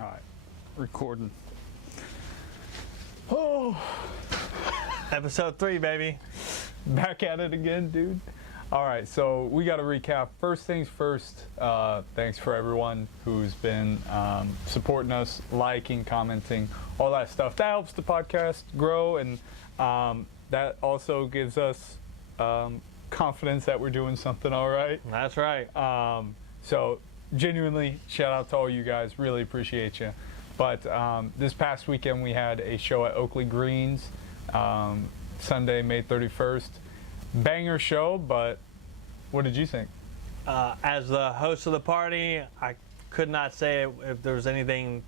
All right, recording. Oh, Episode 3, baby. back at it again, dude. All right, so we got to recap. First things first, thanks for everyone who's been supporting us, liking, commenting, all that stuff. That helps the podcast grow, and that also gives us confidence that we're doing something all right. That's right. So genuinely, shout out to all you guys. Really appreciate you. But this past weekend, we had a show at Oakley Greens, Sunday, May 31st. Banger show, but what did you think? As the host of the party, I could not say if there was anything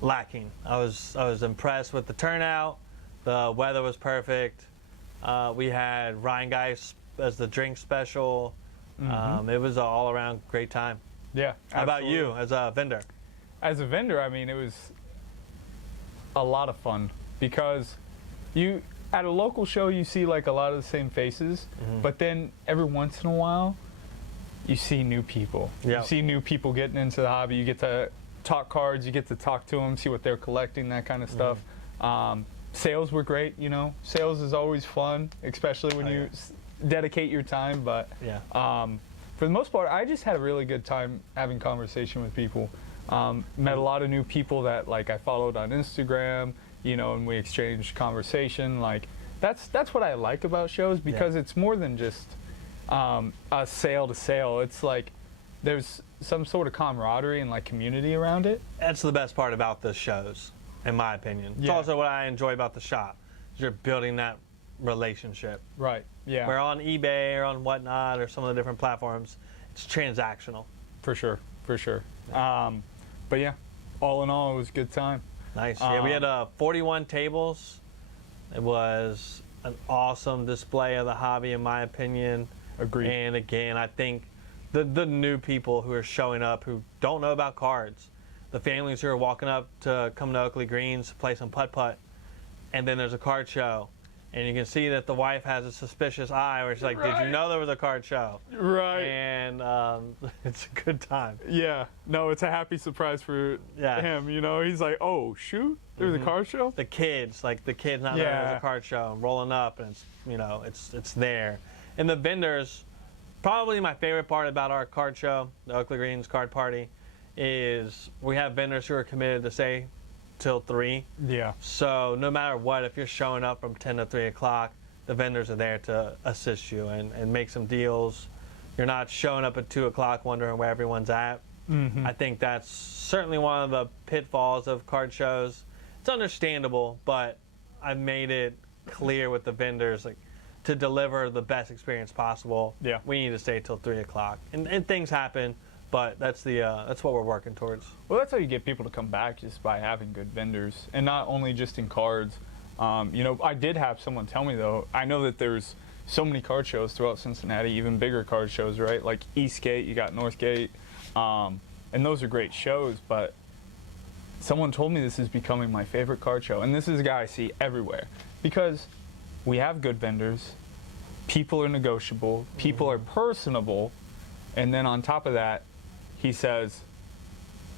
lacking. I was impressed with the turnout. The weather was perfect. We had Ryan Geis as the drink special. Mm-hmm. It was an all-around great time. Yeah. How about you as a vendor? As a vendor, I mean, it was a lot of fun because you at a local show you see like a lot of the same faces, but then every once in a while you see new people. Yep. You see new people getting into the hobby. You get to talk cards. You get to talk to them, see what they're collecting, that kind of stuff. Sales were great. You know, sales is always fun, especially when you dedicate your time. But Yeah. For the most part, I just had a really good time having conversation with people. Met a lot of new people that like I followed on Instagram, you know, and we exchanged conversation. Like that's what I like about shows because it's more than just a sale to sale. It's like there's some sort of camaraderie and like community around it. That's the best part about the shows, in my opinion. It's Yeah. also what I enjoy about the shop. Is you're building that relationship. Right. Yeah. Where on eBay or on whatnot or some of the different platforms, it's transactional. For sure. For sure. But yeah, all in all, it was a good time. Nice. Yeah, we had 41 tables. It was an awesome display of the hobby, in my opinion. Agreed. And again, I think the new people who are showing up who don't know about cards, the families who are walking up to come to Oakley Greens to play some putt-putt, and then there's a card show. And you can see that the wife has a suspicious eye where she's like, did you know there was a card show? Right. And it's a good time. Yeah. No, it's a happy surprise for him. You know, he's like, oh, shoot, there's a card show? The kids not knowing there's a card show and rolling up, and it's, you know, it's there. And the vendors, probably my favorite part about our card show, the Oakley Greens card party, is we have vendors who are committed to stay till 3. Yeah. So no matter what, if you're showing up from 10 to 3 o'clock, the vendors are there to assist you and make some deals. You're not showing up at 2 o'clock wondering where everyone's at. I think that's certainly one of the pitfalls of card shows. It's understandable, but I've made it clear with the vendors, like, to deliver the best experience possible, we need to stay till 3 o'clock. And things happen, but that's what we're working towards. Well, that's how you get people to come back, just by having good vendors, and not only just in cards. You know, I did have someone tell me though. I know that there's so many card shows throughout Cincinnati, even bigger card shows, right? Like Eastgate, you got Northgate, and those are great shows. But someone told me this is becoming my favorite card show, and this is a guy I see everywhere because we have good vendors, people are negotiable, people are personable, and then on top of that, he says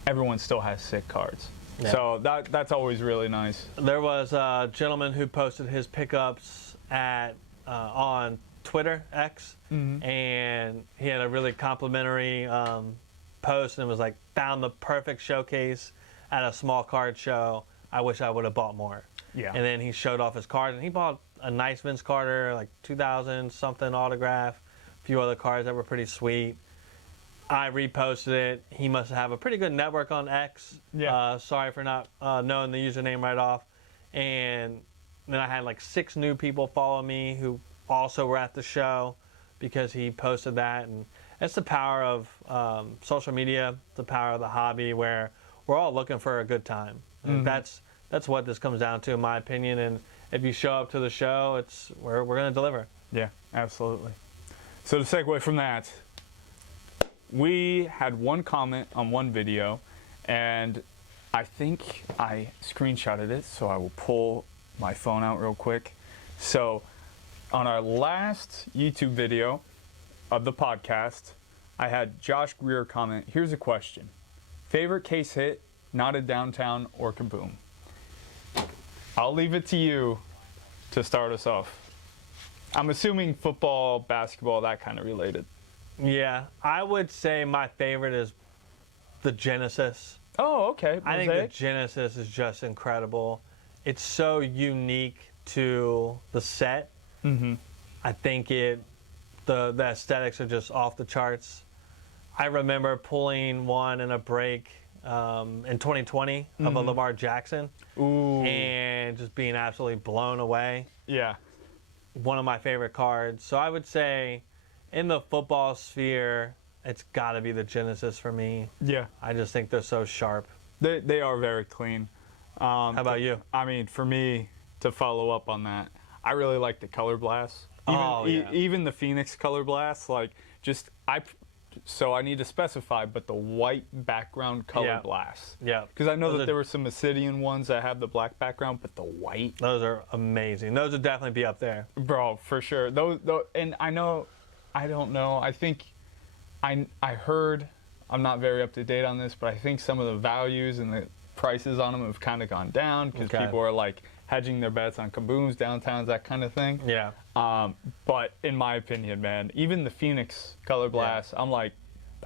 everyone still has sick cards. Yeah. So that's always really nice. There was a gentleman who posted his pickups at on Twitter, X, and he had a really complimentary post, and it was like, found the perfect showcase at a small card show. I wish I would have bought more. Yeah. And then he showed off his cards, and he bought a nice Vince Carter, like 2000 something autograph, a few other cards that were pretty sweet. I reposted it. He must have a pretty good network on X. Yeah. Sorry for not knowing the username right off. And then I had like 6 new people follow me who also were at the show because he posted that. And it's the power of social media, the power of the hobby, where we're all looking for a good time. And that's what this comes down to, in my opinion. And if you show up to the show, we're going to deliver. Yeah, absolutely. So to segue from that, we had one comment on one video, and I think I screenshotted it, so I will pull my phone out real quick. So on our last YouTube video of the podcast, I had Josh Greer comment, here's a question. Favorite case hit not a downtown or kaboom. I'll leave it to you to start us off. I'm assuming football, basketball, that kind of related. Yeah, I would say my favorite is the Genesis. Oh, okay. I think the Mosaic? Genesis is just incredible. It's so unique to the set. Mm-hmm. I think the aesthetics are just off the charts. I remember pulling one in a break in 2020 of a Lamar Jackson Ooh. and just being absolutely blown away. Yeah. One of my favorite cards. So I would say in the football sphere, it's got to be the Genesis for me. Yeah. I just think they're so sharp. They are very clean. How about you? I mean, for me, to follow up on that, I really like the color blast. Even the Phoenix color blast, like so I need to specify, but the white background color blast. Yeah. Because I know that there were some Obsidian ones that have the black background, but the white. Those are amazing. Those would definitely be up there. Bro, for sure. Those and I don't know. I think I heard, I'm not very up to date on this, but I think some of the values and the prices on them have kind of gone down because people are like hedging their bets on kabooms, downtowns, that kind of thing. Yeah. But in my opinion, man, even the Phoenix color blast, I'm like,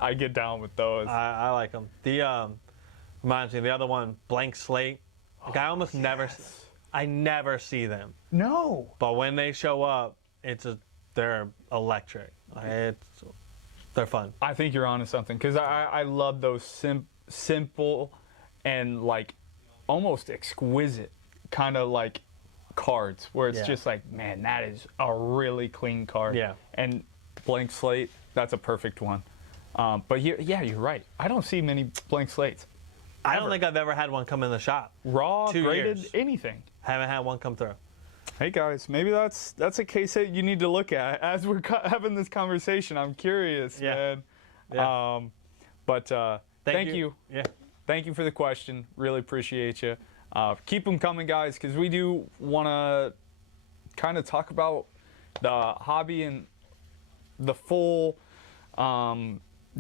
I get down with those. I like them. The reminds me the other one, Blank Slate. Like I almost never see them. No. But when they show up, they're electric. They're fun. I think you're onto something because I love those simple and like almost exquisite kind of like cards where it's just like, man, that is a really clean card. Yeah. And Blank Slate, that's a perfect one. But you're right. I don't see many blank slates. I don't think I've ever had one come in the shop. Raw, 2 graded, years. anything. Haven't had one come through. Hey guys, maybe that's a case that you need to look at as we're having this conversation. I'm curious, man. Yeah. But thank you. Yeah. Thank you for the question. Really appreciate you. Keep them coming, guys, because we do want to kind of talk about the hobby and the full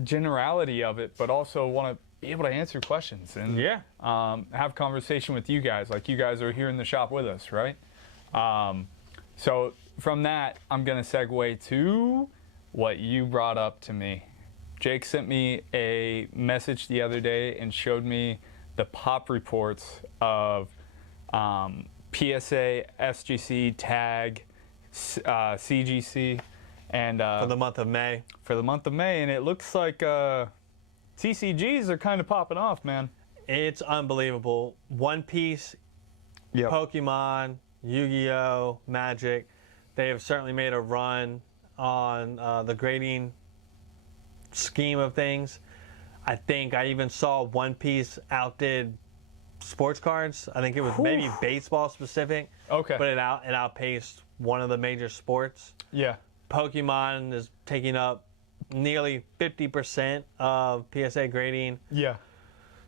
generality of it, but also want to be able to answer questions and have conversation with you guys, like you guys are here in the shop with us, right? So from that, I'm going to segue to what you brought up to me. Jake sent me a message the other day and showed me the pop reports of PSA, SGC, TAG, CGC, and For the month of May. And it looks like TCGs are kind of popping off, man. It's unbelievable. One Piece, Pokemon, Yu-Gi-Oh, Magic, they have certainly made a run on the grading scheme of things. I think I even saw One Piece outdid sports cards. I think it was maybe baseball specific. Okay. But it outpaced one of the major sports. Yeah. Pokemon is taking up nearly 50% of PSA grading. Yeah.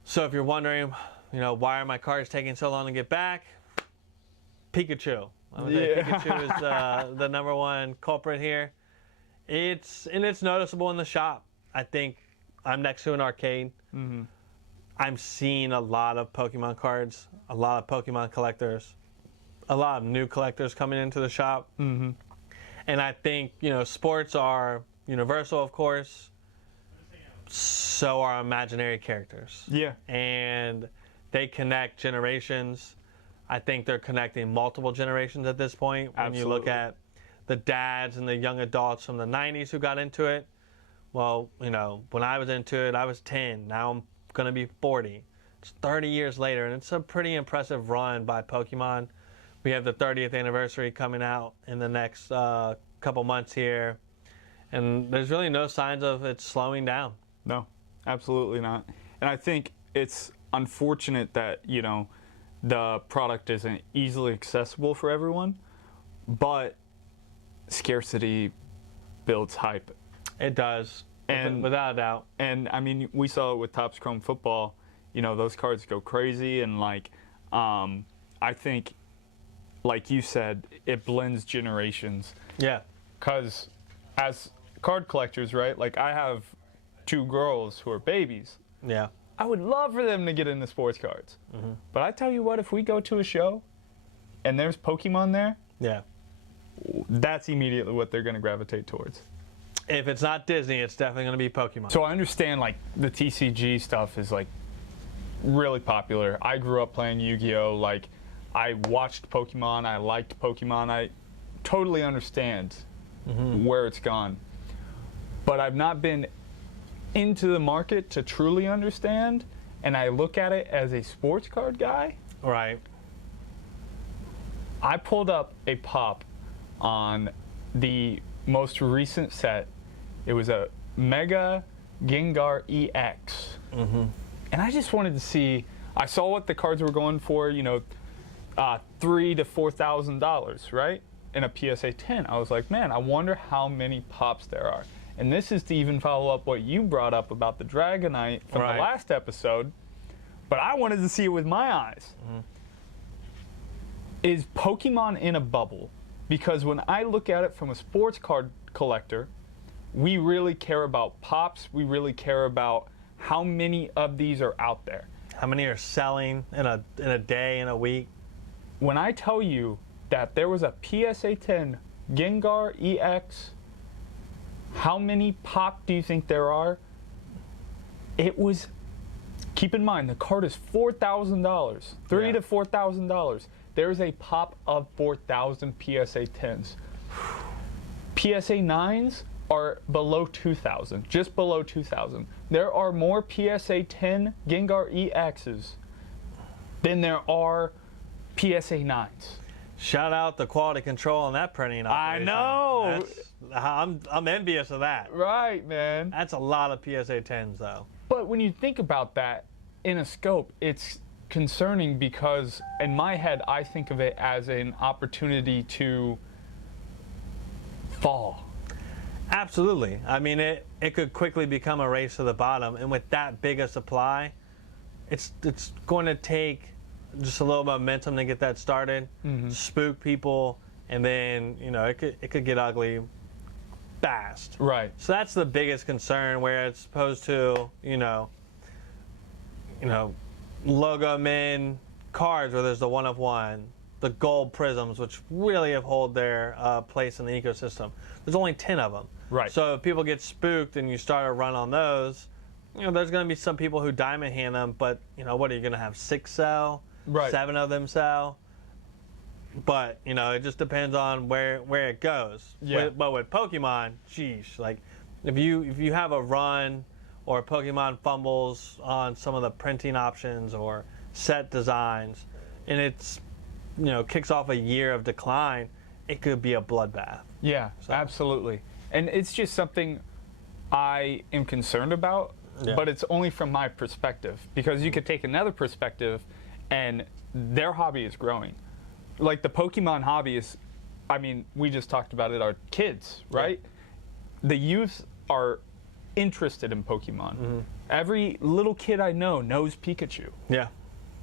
So if you're wondering, why are my cards taking so long to get back? Pikachu. I would say Pikachu is the number one culprit here. It's noticeable in the shop. I think I'm next to an arcade. Mm-hmm. I'm seeing a lot of Pokemon cards, a lot of Pokemon collectors, a lot of new collectors coming into the shop. Mm-hmm. And I think, sports are universal, of course. So are imaginary characters. Yeah. And they connect generations. I think they're connecting multiple generations at this point. When you look at the dads and the young adults from the 90s who got into it. Well, when I was into it, I was 10. Now I'm going to be 40. It's 30 years later, and it's a pretty impressive run by Pokemon. We have the 30th anniversary coming out in the next couple months here, and there's really no signs of it slowing down. No, absolutely not. And I think it's unfortunate that, the product isn't easily accessible for everyone, but scarcity builds hype. It does, and without a doubt. And I mean, we saw it with Topps Chrome Football. Those cards go crazy, and I think, like you said, it blends generations. Yeah. Because as card collectors, right? Like I have 2 girls who are babies. Yeah. I would love for them to get into sports cards. But I tell you what, if we go to a show and there's Pokemon there, Yeah. that's immediately what they're going to gravitate towards. If it's not Disney, it's definitely going to be Pokemon. So I understand like the TCG stuff is like really popular. I grew up playing Yu-Gi-Oh! Like I watched Pokemon, I liked Pokemon. I totally understand where it's gone. But I've not been into the market to truly understand, and I look at it as a sports card guy. Right. I pulled up a pop on the most recent set. It was a Mega Gengar EX. And I just wanted to see, I saw what the cards were going for, you know, $3,000 to $4,000, right? In a PSA 10. I was like, man, I wonder how many pops there are. And this is to even follow up what you brought up about the Dragonite from the last episode. But I wanted to see it with my eyes. Is Pokemon in a bubble? Because when I look at it from a sports card collector, we really care about pops. We really care about how many of these are out there. How many are selling in a day, in a week? When I tell you that there was a PSA 10 Gengar EX, how many pop do you think there are? It was, keep in mind, the card is $4,000, $3,000 to $4,000. There's a pop of 4,000 PSA 10s. PSA 9s are below 2,000, just below 2,000. There are more PSA 10 Gengar EXs than there are PSA 9s. Shout out the quality control on that printing operation. I know. I'm envious of that. Right, man. That's a lot of PSA 10s, though. But when you think about that in a scope, it's concerning because in my head, I think of it as an opportunity to fall. Absolutely. I mean, it could quickly become a race to the bottom, and with that big a supply, it's going to take just a little momentum to get that started, spook people, and then it could get ugly fast. Right. So that's the biggest concern, where it's opposed to logo min cards where there's the one of one, the gold prisms, which really have hold their place in the ecosystem. There's only 10 of them. Right. So if people get spooked and you start a run on those, there's going to be some people who diamond hand them, but what are you going to have, 6 sell? Right. 7 of them sell? But it just depends on where it goes. Yeah. But with Pokemon, sheesh, like if you have a run or Pokemon fumbles on some of the printing options or set designs, and it's kicks off a year of decline, it could be a bloodbath. Yeah, absolutely. And it's just something I am concerned about, but it's only from my perspective, because you could take another perspective and their hobby is growing. Like the Pokemon hobby is, I mean, we just talked about it, our kids, right? Yeah. The youth are interested in Pokemon. Every little kid I know knows Pikachu. Yeah.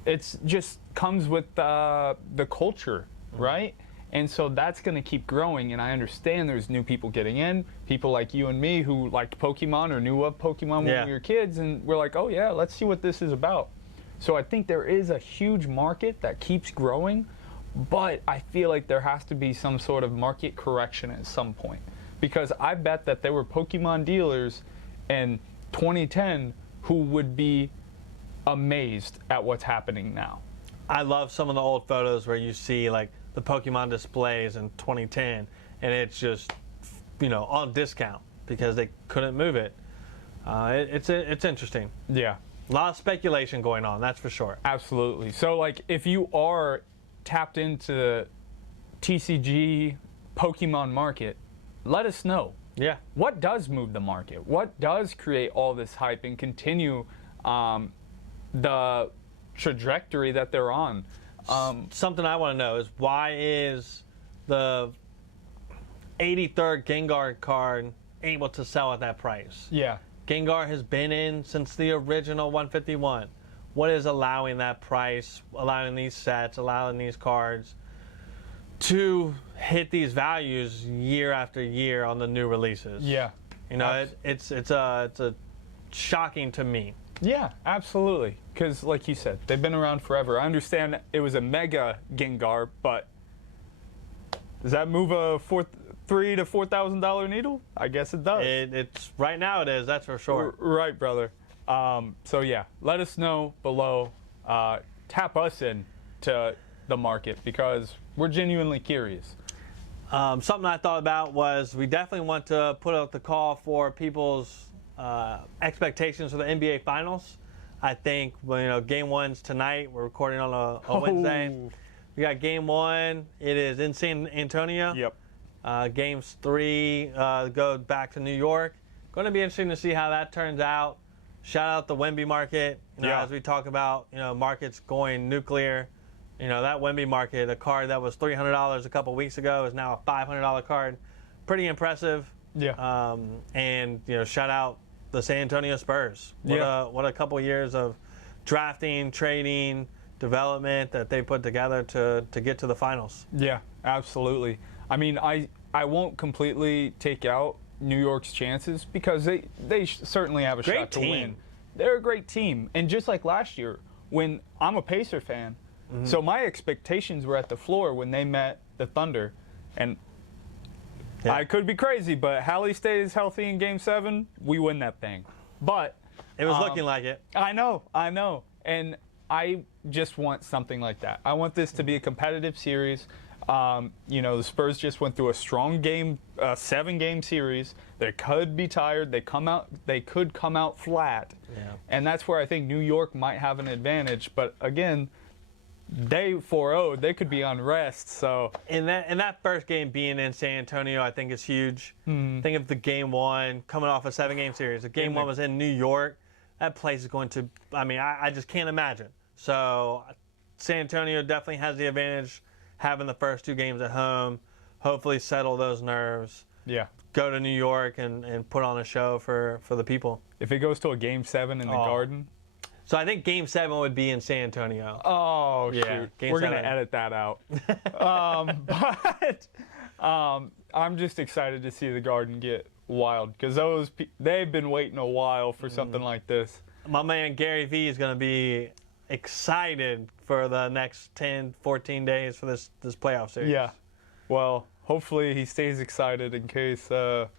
It's just comes with the culture, right? And so that's going to keep growing, and I understand there's new people getting in, people like you and me who liked Pokemon or knew of Pokemon when we were kids, and we're like, oh yeah, let's see what this is about. So I think there is a huge market that keeps growing, but I feel like there has to be some sort of market correction at some point. Because I bet that there were Pokemon dealers in 2010 who would be amazed at what's happening now. I love some of the old photos where you see like the Pokemon displays in 2010, and it's just on discount because they couldn't move it. It's interesting. Yeah, a lot of speculation going on, that's for sure. Absolutely. So like if you are tapped into the TCG Pokemon market, let us know. Yeah. What does move the market? What does create all this hype and continue the trajectory that they're on? Something I want to know is, why is the 83rd Gengar card able to sell at that price? Yeah. Gengar has been in since the original 151. What is allowing that price, allowing these sets, allowing these cards to hit these values year after year on the new releases? Yeah. It's shocking to me. Yeah, absolutely. Because, like you said, they've been around forever. I understand it was a mega Gengar, but does that move a $3,000 to $4,000 needle? I guess it does. It's right now it is, that's for sure. Right, brother. So yeah, let us know below. Tap us in to the market because we're genuinely curious. Something I thought about was we definitely want to put out the call for people's expectations for the NBA Finals. I think, well, game one's tonight. We're recording on a Wednesday. We got game one. It is in San Antonio. Yep. Games 3 go back to New York. Going to be interesting to see how that turns out. Shout out the Wemby market. As we talk about, markets going nuclear. That Wemby market, a card that was $300 a couple weeks ago is now a $500 card. Pretty impressive. Yeah. And shout out the San Antonio Spurs. What a couple years of drafting, trading, development that they put together to get to the finals. Yeah, absolutely. I mean, I won't completely take out New York's chances because they certainly have a shot to win. They're a great team. And just like last year, when I'm a Pacer fan, so my expectations were at the floor when they met the Thunder. And I could be crazy, but Hallie stays healthy in Game 7, we win that thing. But it was looking like it. I know. And I just want something like that. I want this to be a competitive series. The Spurs just went through a strong 7-game series. They could be tired. They could come out flat. Yeah. And that's where I think New York might have an advantage. But again, they 4-0, they could be on rest. So in that first game being in San Antonio, I think is huge. Think of the game one coming off a 7-game series. The game one was in New York. That place is going to. I mean, I just can't imagine. So San Antonio definitely has the advantage having the first 2 games at home. Hopefully settle those nerves. Yeah. Go to New York and put on a show for the people. If it goes to a Game 7 in the Garden. So I think Game 7 would be in San Antonio. Oh, yeah, shoot. We're going to edit that out. But I'm just excited to see the Garden get wild because they've been waiting a while for something like this. My man Gary Vee is going to be excited for the next 10, 14 days for this playoff series. Yeah. Well, hopefully he stays excited in case, the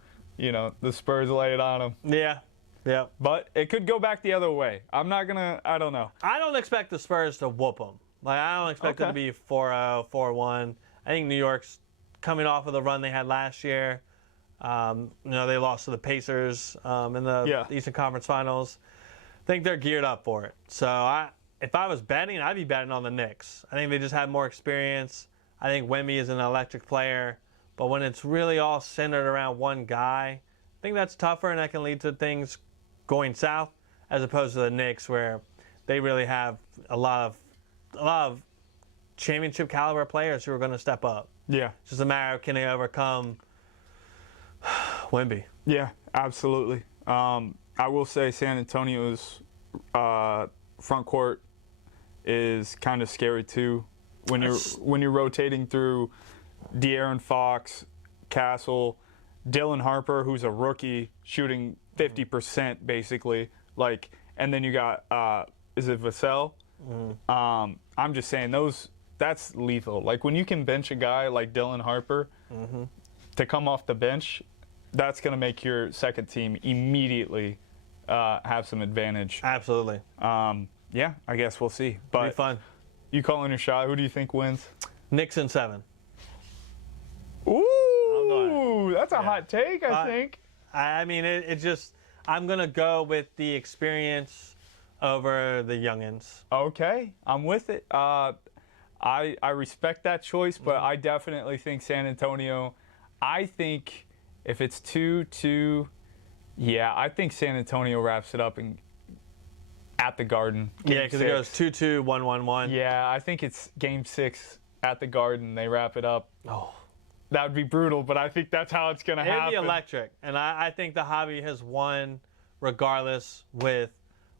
Spurs lay it on him. Yeah. Yeah. But it could go back the other way. I don't know. I don't expect the Spurs to whoop them. I don't expect it to be 4-0, 4-1. I think New York's coming off of the run they had last year. They lost to the Pacers in the Eastern Conference Finals. I think they're geared up for it. So if I was betting, I'd be betting on the Knicks. I think they just have more experience. I think Wemby is an electric player. But when it's really all centered around one guy, I think that's tougher and that can lead to things going south as opposed to the Knicks where they really have a lot of championship caliber players who are going to step up. Yeah. It's just a matter of can they overcome Wemby. Yeah, absolutely. I will say San Antonio's front court is kind of scary too. When you're rotating through De'Aaron Fox, Castle, Dylan Harper, who's a rookie shooting 50% basically, and then you got is it Vassell? I'm just saying that's lethal. When you can bench a guy like Dylan Harper to come off the bench, that's going to make your second team immediately have some advantage. Absolutely. Yeah, I guess we'll see. But it'll be fun. You calling your shot? Who do you think wins? Knicks in 7. Ooh, that's a hot take, I think. I mean, I'm going to go with the experience over the youngins. Okay, I'm with it. I respect that choice, but I definitely think San Antonio. I think if it's 2-2, I think San Antonio wraps it up at the Garden. Because it goes 2-2, 1-1-1. Yeah, I think it's Game 6 at the Garden. They wrap it up. Oh. That would be brutal, but I think that's how it's going to happen. It'd be electric. And I think the hobby has won regardless with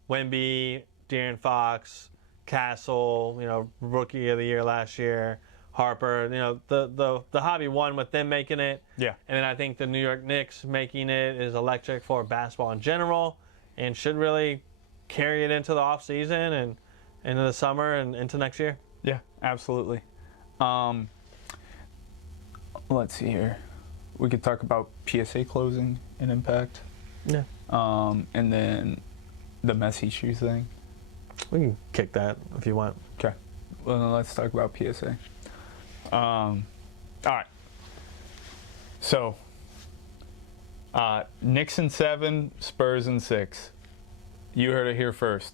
Wemby, De'Aaron Fox, Castle, Rookie of the Year last year, Harper. The hobby won with them making it. Yeah. And then I think the New York Knicks making it is electric for basketball in general and should really carry it into the off season and into the summer and into next year. Yeah, absolutely. Let's see here. We could talk about PSA closing and impact. Yeah. And then the Messi shoe thing. We can kick that if you want. Okay. Well, then let's talk about PSA. All right. So, Knicks in 7, Spurs in 6. You heard it here first.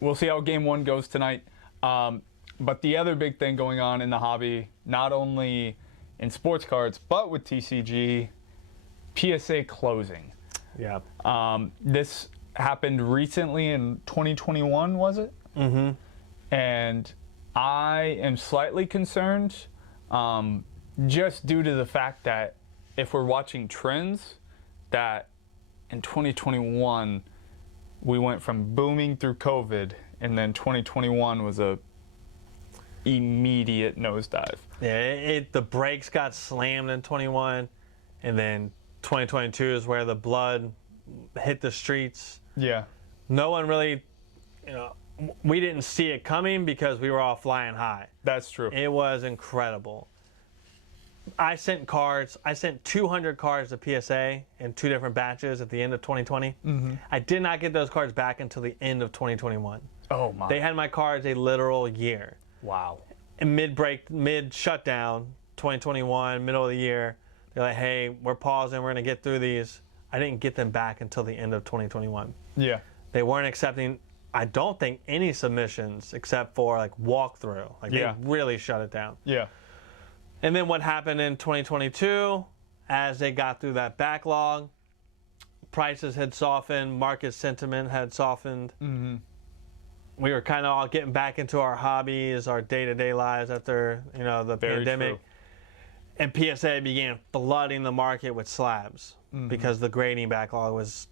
We'll see how game 1 goes tonight. But the other big thing going on in the hobby, not only in sports cards, but with TCG, PSA closing. Yeah. This happened recently in 2021, was it? Mm-hmm. And I am slightly concerned just due to the fact that if we're watching trends, that in 2021 we went from booming through COVID, and then 2021 was a immediate nosedive. Yeah, the brakes got slammed in 21, and then 2022 is where the blood hit the streets. Yeah. No one really, we didn't see it coming because we were all flying high. That's true. It was incredible. I sent 200 cards to PSA in 2 different batches at the end of 2020. Mm-hmm. I did not get those cards back until the end of 2021. Oh, my. They had my cards a literal year. Wow. And mid-shutdown, 2021, middle of the year, they're like, hey, we're pausing, we're going to get through these. I didn't get them back until the end of 2021. Yeah. They weren't accepting, I don't think, any submissions except for like walkthrough. Like Yeah. they really shut it down. Yeah. And then what happened in 2022, as they got through that backlog, prices had softened, market sentiment had softened. Mm-hmm. We were kind of all getting back into our hobbies, our day-to-day lives after, the Very pandemic. true. And PSA began flooding the market with slabs because the grading backlog was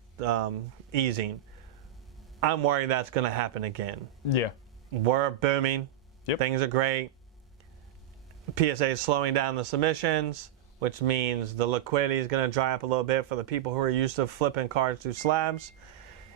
easing. I'm worried that's going to happen again. Yeah. We're booming. Yep. Things are great. PSA is slowing down the submissions, which means the liquidity is going to dry up a little bit for the people who are used to flipping cards through slabs.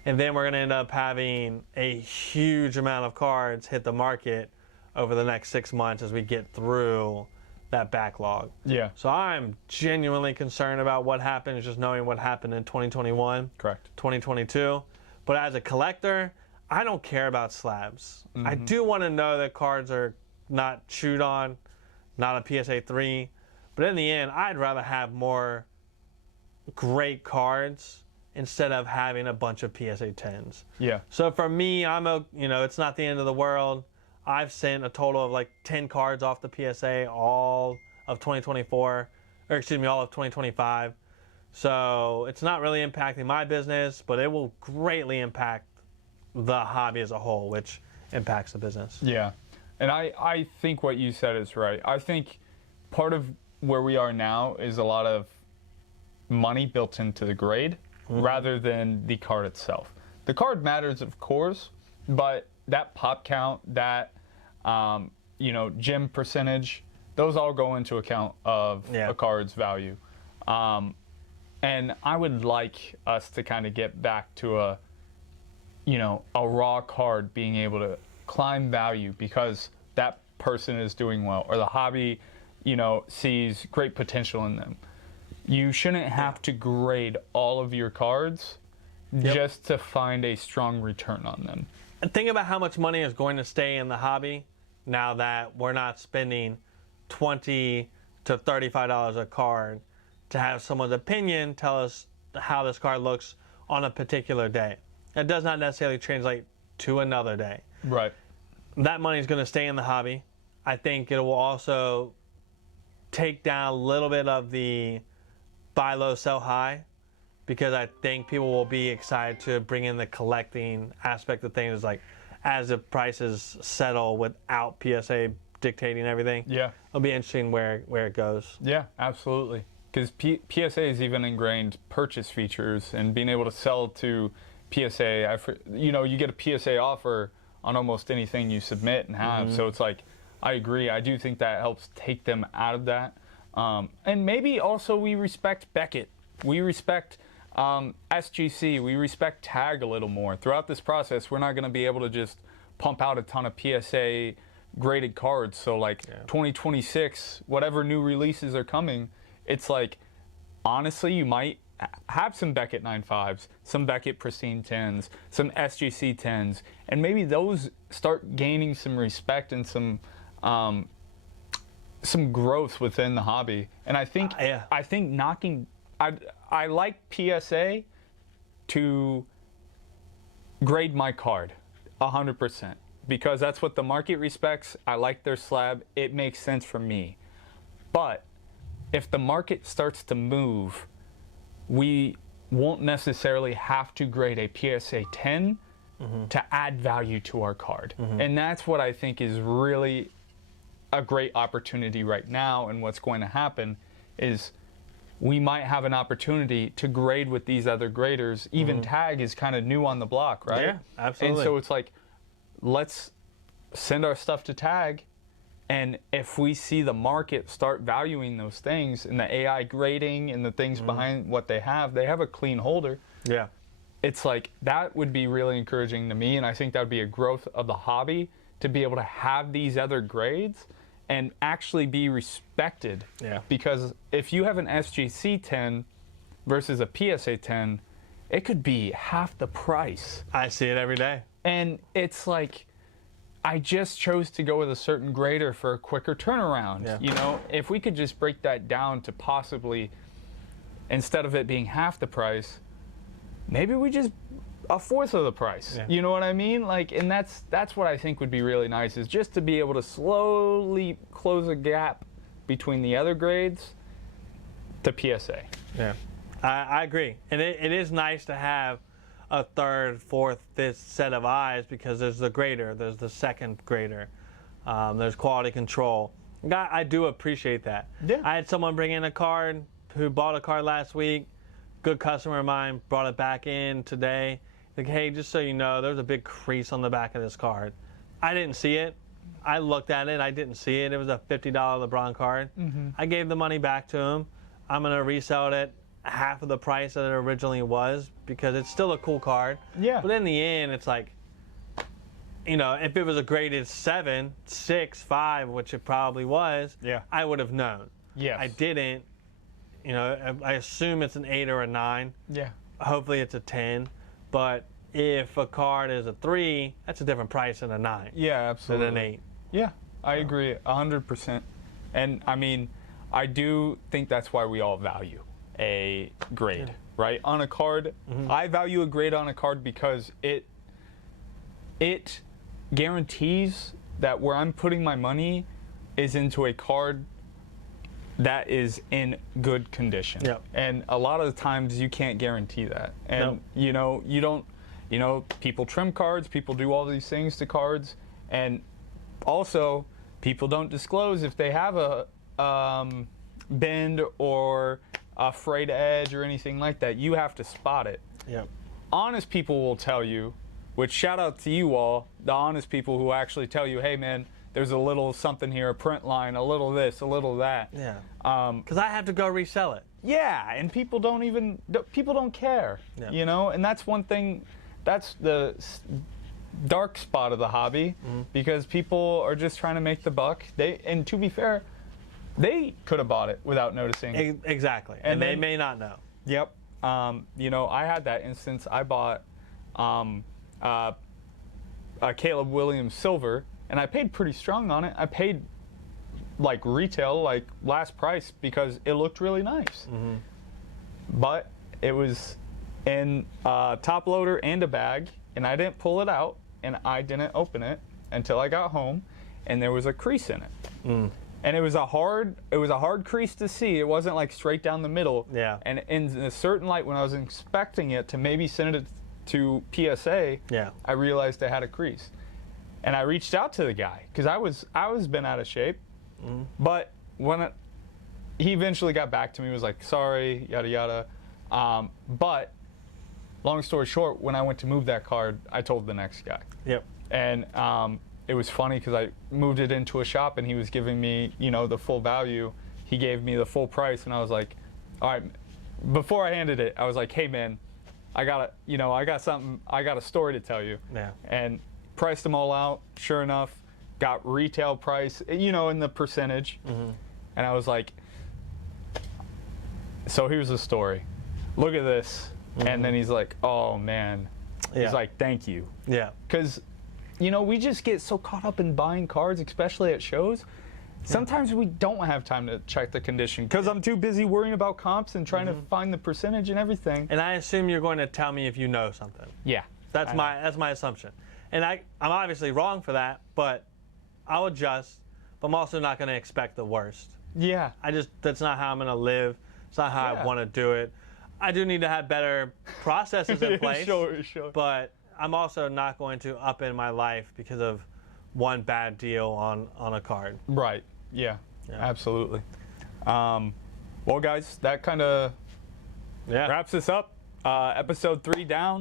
And then we're going to end up having a huge amount of cards hit the market over the next 6 months as we get through that backlog. Yeah. So I'm genuinely concerned about what happens, just knowing what happened in 2021, Correct. 2022. But as a collector, I don't care about slabs. I do want to know that cards are not chewed on, not a PSA 3. But in the end, I'd rather have more great cards instead of having a bunch of PSA 10s. Yeah. So for me, it's not the end of the world. I've sent a total of like 10 cards off the PSA all of 2024, or excuse me, all of 2025. So it's not really impacting my business, but it will greatly impact the hobby as a whole, which impacts the business. Yeah. And I think what you said is right. I think part of where we are now is a lot of money built into the grade rather than the card itself. The card matters, of course, but that pop count, that gem percentage, those all go into account of a card's value. And I would like us to kind of get back to a raw card being able to climb value because that person is doing well or the hobby, sees great potential in them. You shouldn't have to grade all of your cards just to find a strong return on them. And think about how much money is going to stay in the hobby now that we're not spending $20 to $35 a card to have someone's opinion tell us how this card looks on a particular day. It does not necessarily translate to another day. Right. That money is going to stay in the hobby. I think it will also take down a little bit of the buy low, sell high, because I think people will be excited to bring in the collecting aspect of things, like as the prices settle without PSA dictating everything. Yeah. It'll be interesting where it goes. Yeah, absolutely. Because PSA has even ingrained purchase features and being able to sell to PSA. You get a PSA offer on almost anything you submit and have. So it's like, I agree. I do think that helps take them out of that. And maybe also we respect Beckett. We respect SGC, we respect tag a little more. Throughout this process, we're not going to be able to just pump out a ton of PSA graded cards. So like 2026, whatever new releases are coming, it's like, honestly, you might have some Beckett 9.5s, some Beckett Pristine 10s, some SGC 10s, and maybe those start gaining some respect and some growth within the hobby. And I think I like PSA to grade my card 100% because that's what the market respects. I like their slab. It makes sense for me. But if the market starts to move, we won't necessarily have to grade a PSA 10 to add value to our card. And that's what I think is really a great opportunity right now. And what's going to happen is we might have an opportunity to grade with these other graders. Even tag is kind of new on the block, right? Yeah, absolutely. And so it's like, let's send our stuff to tag. And if we see the market start valuing those things and the AI grading and the things behind what they have a clean holder. Yeah. It's like, that would be really encouraging to me. And I think that would be a growth of the hobby to be able to have these other grades and actually be respected. Yeah. Because if you have an SGC 10 versus a PSA 10, it could be half the price. I see it every day. And it's like, I just chose to go with a certain grader for a quicker turnaround. Yeah. You know, if we could just break that down to possibly, instead of it being half the price, maybe we just a fourth of the price. Yeah. You know what I mean? Like, and that's what I think would be really nice, is just to be able to slowly close a gap between the other grades to PSA. Yeah, I agree. And it is nice to have a third, fourth, fifth set of eyes, because there's the grader, there's the second grader, there's quality control. I do appreciate that. Yeah. I had someone bring in a card who bought a card last week, good customer of mine, brought it back in today. Like, hey, just so you know, there's a big crease on the back of this card. I didn't see it. I looked at it. I didn't see it. It was a $50 LeBron card. I gave the money back to him. I'm going to resell it at half of the price that it originally was, because it's still a cool card. Yeah. But in the end, it's like, you know, if it was a graded 7, 6, 5, which it probably was, Yeah. I would have known. Yes. I didn't. You know, I assume it's an 8 or a 9. Yeah. Hopefully it's a 10. But if a card is a 3, that's a different price than a 9. Yeah, absolutely. Than an 8. Yeah, I agree 100%. And I mean, I do think that's why we all value a grade, right? On a card, I value a grade on a card because it guarantees that where I'm putting my money is into a card that is in good condition. Yep. And a lot of the times you can't guarantee that. And you know, you don't, you know, people trim cards, people do all these things to cards, and also people don't disclose if they have a bend or a frayed edge or anything like that. You have to spot it. Yep. Honest people will tell you, which shout out to you all, the honest people who actually tell you, hey man, there's a little something here, a print line, a little this, a little that. Yeah. Because I have to go resell it. Yeah, and people don't care, Yeah. you know, and that's one thing, that's the dark spot of the hobby, because people are just trying to make the buck. And to be fair, they could have bought it without noticing. Exactly. And they then- may not know. Yep. You know, I had that instance. I bought a Caleb Williams silver, and I paid pretty strong on it. I paid like retail, like last price, because it looked really nice. But it was in a top loader and a bag, and I didn't pull it out, and I didn't open it until I got home, and there was a crease in it. And it was a hard crease to see. It wasn't like straight down the middle. Yeah. And in a certain light, when I was inspecting it to maybe send it to PSA, Yeah. I realized I had a crease. And I reached out to the guy because I was been out of shape. But when he eventually got back to me, was like, sorry, yada yada. But long story short, when I went to move that card, I told the next guy. Yep. And it was funny because I moved it into a shop and he was giving me, you know, the full value. He gave me the full price, and I was like, all right, before I handed it, I was like, hey man, I got a story to tell you. Yeah. And priced them all out. Sure enough, got retail price, in the percentage. Mm-hmm. And I was like, so here's the story. Look at this. Mm-hmm. And then he's like, oh man. Yeah. He's like, thank you. Yeah. Because, we just get so caught up in buying cards, especially at shows. Sometimes we don't have time to check the condition because I'm too busy worrying about comps and trying to find the percentage and everything. And I assume you're going to tell me if you know something. Yeah. That's my assumption. And I'm obviously wrong for that, but I'll adjust. But I'm also not going to expect the worst. Yeah. That's not how I'm going to live. It's not how I want to do it. I do need to have better processes in place. Sure. But I'm also not going to up in my life because of one bad deal on a card. Right. Yeah. Absolutely. Well, guys, that kind of wraps this up. Episode 3 down.